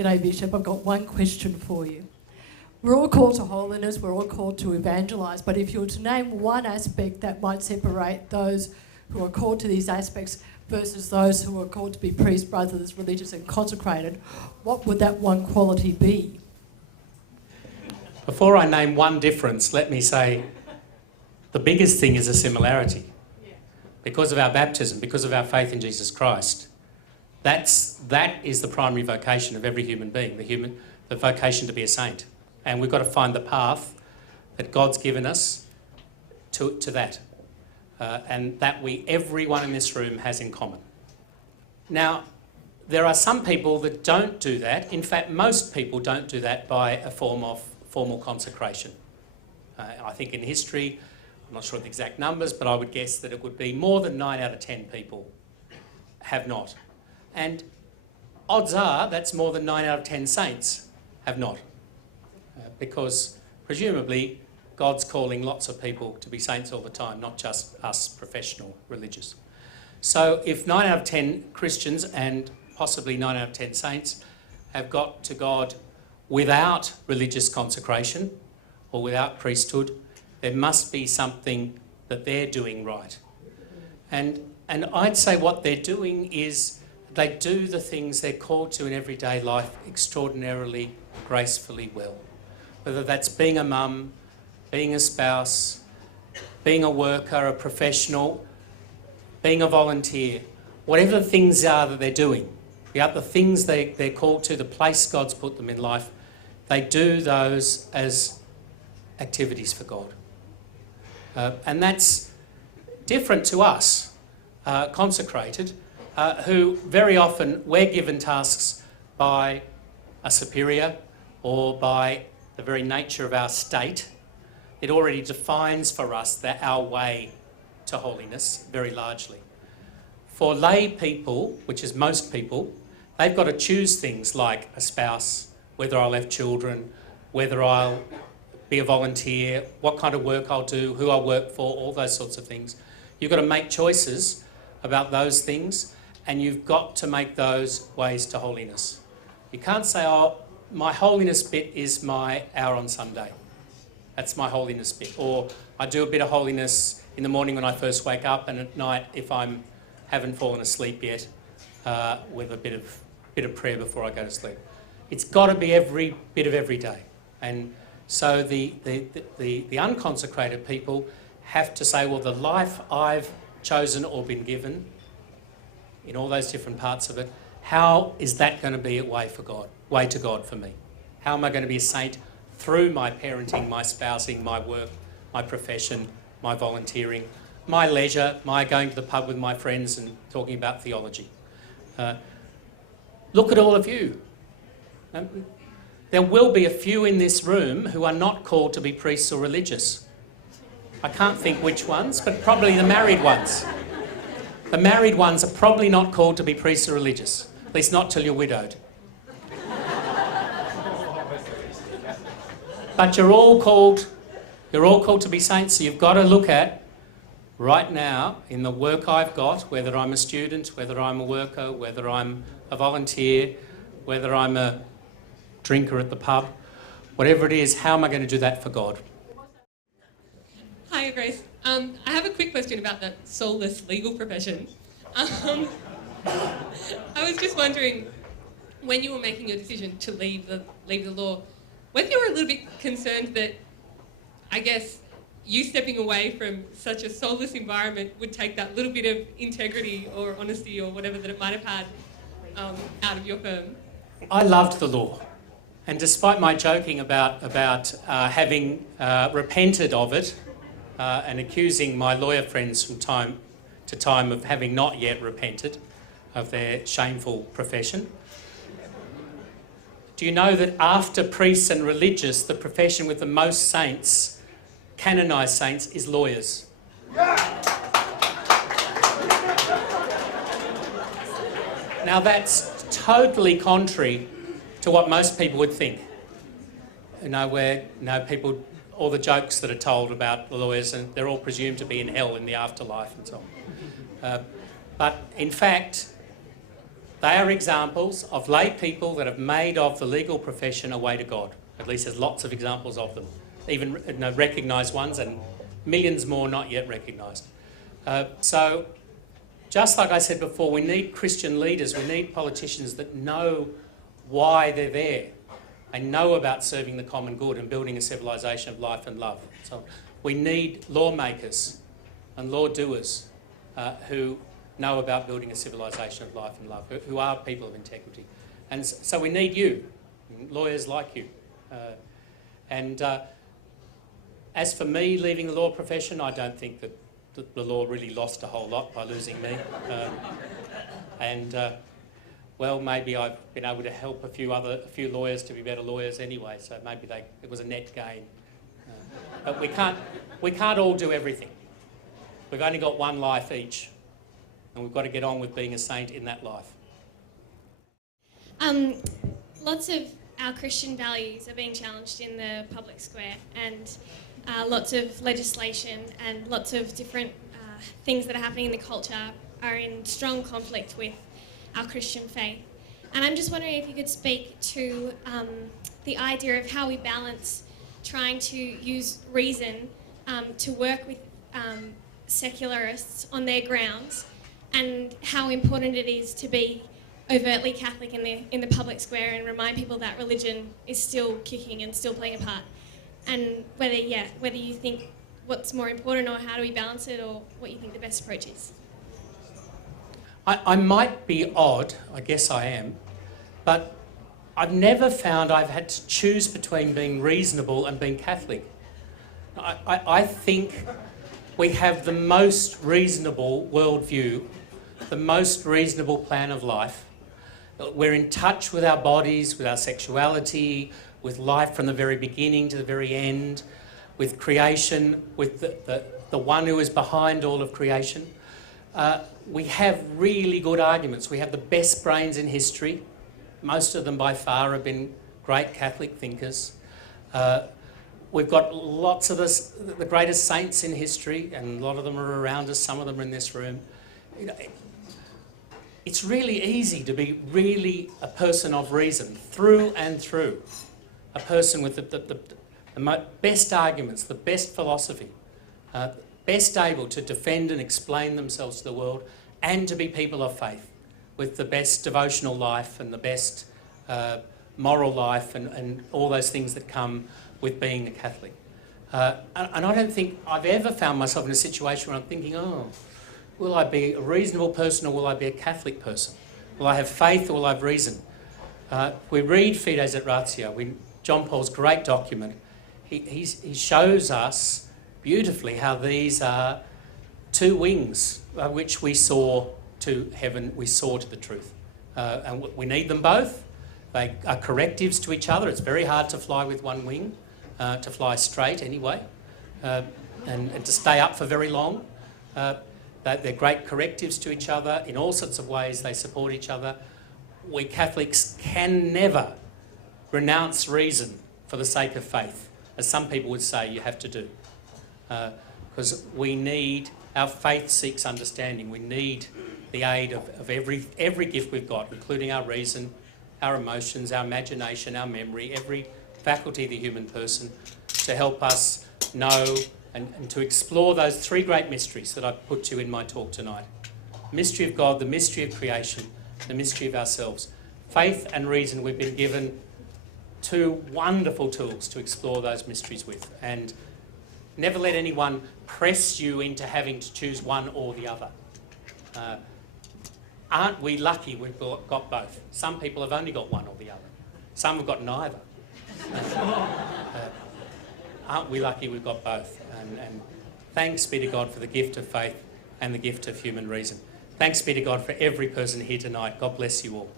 G'day, Bishop. I've got one question for you. We're all called to holiness, we're all called to evangelise, but if you were to name one aspect that might separate those who are called to these aspects versus those who are called to be priests, brothers, religious and consecrated, what would that one quality be? Before I name one difference, let me say the biggest thing is a similarity. Because of our baptism, because of our faith in Jesus Christ, that is the primary vocation of every human being, the vocation to be a saint. And we've got to find the path that God's given us to that. And that everyone in this room has in common. Now, there are some people that don't do that. In fact, most people don't do that by a form of formal consecration. I think in history, I'm not sure of the exact numbers, but I would guess that it would be more than 9 out of 10 people have not. And odds are that's more than 9 out of 10 saints have not. Because presumably God's calling lots of people to be saints all the time, not just us professional religious. So if 9 out of 10 Christians and possibly 9 out of 10 saints have got to God without religious consecration or without priesthood, there must be something that they're doing right. And I'd say what they're doing is they do the things they're called to in everyday life extraordinarily, gracefully well. Whether that's being a mum, being a spouse, being a worker, a professional, being a volunteer, whatever the things are that they're doing, the other things they're called to, the place God's put them in life, they do those as activities for God. And that's different to us, consecrated, who very often we're given tasks by a superior or by the very nature of our state. It already defines for us our way to holiness very largely. For lay people, which is most people, they've got to choose things like a spouse, whether I'll have children, whether I'll be a volunteer, what kind of work I'll do, who I'll work for, all those sorts of things. You've got to make choices about those things, and you've got to make those ways to holiness. You can't say, oh, my holiness bit is my hour on Sunday. That's my holiness bit. Or I do a bit of holiness in the morning when I first wake up, and at night if I haven't fallen asleep yet, with a bit of prayer before I go to sleep. It's got to be every bit of every day. And so the unconsecrated people have to say, well, the life I've chosen or been given, in all those different parts of it, how is that going to be a way to God for me? How am I going to be a saint through my parenting, my spousing, my work, my profession, my volunteering, my leisure, my going to the pub with my friends and talking about theology? Look at all of you. There will be a few in this room who are not called to be priests or religious. I can't think which ones, but probably the married ones. The married ones are probably not called to be priests or religious, at least not till you're widowed. But you're all called to be saints, so you've got to look at, right now, in the work I've got, whether I'm a student, whether I'm a worker, whether I'm a volunteer, whether I'm a drinker at the pub, whatever it is, how am I going to do that for God? Hi, Grace. I have a quick question about the soulless legal profession. I was just wondering, when you were making your decision to leave the law, whether you were a little bit concerned that, I guess, you stepping away from such a soulless environment would take that little bit of integrity or honesty or whatever that it might have had out of your firm? I loved the law. And despite my joking about having repented of it and accusing my lawyer friends from time to time of having not yet repented of their shameful profession, do you know that after priests and religious, the profession with the most saints, canonised saints, is lawyers? Now that's totally contrary to what most people would think. People, all the jokes that are told about the lawyers, and they're all presumed to be in hell in the afterlife and so on. But in fact, They are examples of lay people that have made of the legal profession a way to God. At least there's lots of examples of them, even recognised ones, and millions more not yet recognised. So, just like I said before, we need Christian leaders, we need politicians that know why they're there. They know about serving the common good and building a civilisation of life and love. So we need lawmakers and law doers who know about building a civilisation of life and love, who are people of integrity. And so we need you, lawyers like you. As for me leaving the law profession, I don't think that the law really lost a whole lot by losing me. Well, maybe I've been able to help a few lawyers to be better lawyers anyway, so maybe it was a net gain. But we can't all do everything. We've only got one life each, and we've got to get on with being a saint in that life. Lots of our Christian values are being challenged in the public square, and lots of legislation and lots of different things that are happening in the culture are in strong conflict with our Christian faith. And I'm just wondering if you could speak to the idea of how we balance trying to use reason to work with secularists on their grounds, and how important it is to be overtly Catholic in the public square and remind people that religion is still kicking and still playing a part. And whether you think what's more important, or how do we balance it, or what you think the best approach is. I might be odd, I guess I am, but I've never found I've had to choose between being reasonable and being Catholic. I think we have the most reasonable worldview, the most reasonable plan of life. We're in touch with our bodies, with our sexuality, with life from the very beginning to the very end, with creation, with the one who is behind all of creation. We have really good arguments. We have the best brains in history. Most of them by far have been great Catholic thinkers. We've got lots of the greatest saints in history, and a lot of them are around us, some of them are in this room. You know, it's really easy to be really a person of reason, through and through. A person with the best arguments, the best philosophy, best able to defend and explain themselves to the world, and to be people of faith, with the best devotional life and the best moral life and all those things that come with being a Catholic. And I don't think I've ever found myself in a situation where I'm thinking, will I be a reasonable person, or will I be a Catholic person? Will I have faith, or will I have reason? We read Fides et Ratio, John Paul's great document. He shows us beautifully how these are two wings by which we soar to heaven, we soar to the truth. And we need them both. They are correctives to each other. It's very hard to fly with one wing, to fly straight anyway, and to stay up for very long. They're great correctives to each other. In all sorts of ways, they support each other. We Catholics can never renounce reason for the sake of faith, as some people would say you have to do. Because our faith seeks understanding. We need the aid of every gift we've got, including our reason, our emotions, our imagination, our memory, every faculty of the human person, to help us know and to explore those three great mysteries that I've put to you in my talk tonight. The mystery of God, the mystery of creation, the mystery of ourselves. Faith and reason, we've been given two wonderful tools to explore those mysteries with. And never let anyone press you into having to choose one or the other. Aren't we lucky we've got both? Some people have only got one or the other. Some have got neither. Aren't we lucky we've got both? And thanks be to God for the gift of faith and the gift of human reason. Thanks be to God for every person here tonight. God bless you all.